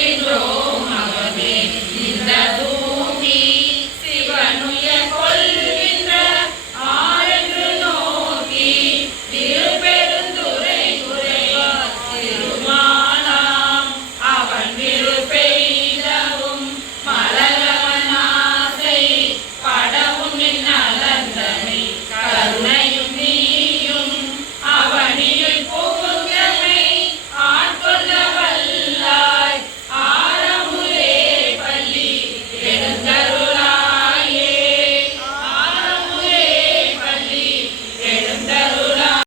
Jesus.